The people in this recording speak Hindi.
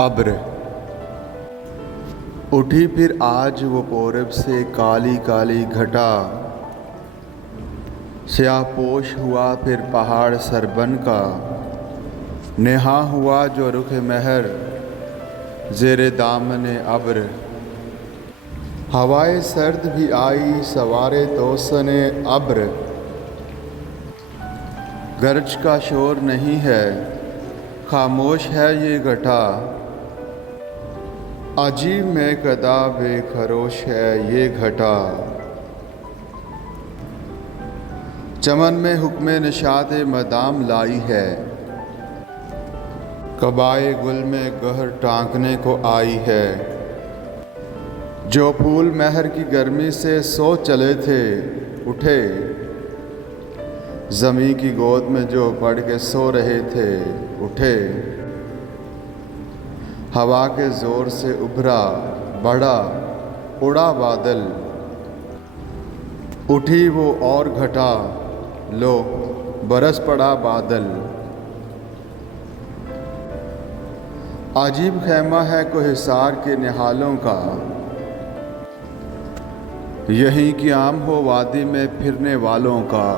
अब्र उठी फिर आज वो पूरब से काली काली घटा, स्याहपोश हुआ फिर पहाड़ सरबन का, नेहा हुआ जो रुख महर ज़ेरे दामने अब्र। हवाए सर्द भी आई सवारे तोसने अब्र, गरज का शोर नहीं है खामोश है ये घटा, अजीब में कदा बेखरोश है ये घटा। चमन में हुक्मे निशात मदाम लाई है, कबाए गुल में गहर टांकने को आई है। जो फूल महर की गर्मी से सो चले थे उठे, ज़मीं की गोद में जो पड़ के सो रहे थे उठे। हवा के ज़ोर से उभरा बड़ा उड़ा बादल, उठी वो और घटा लो बरस पड़ा बादल। अजीब खैमा है कोहिसार के निहालों का, यहीं की आम हो वादी में फिरने वालों का।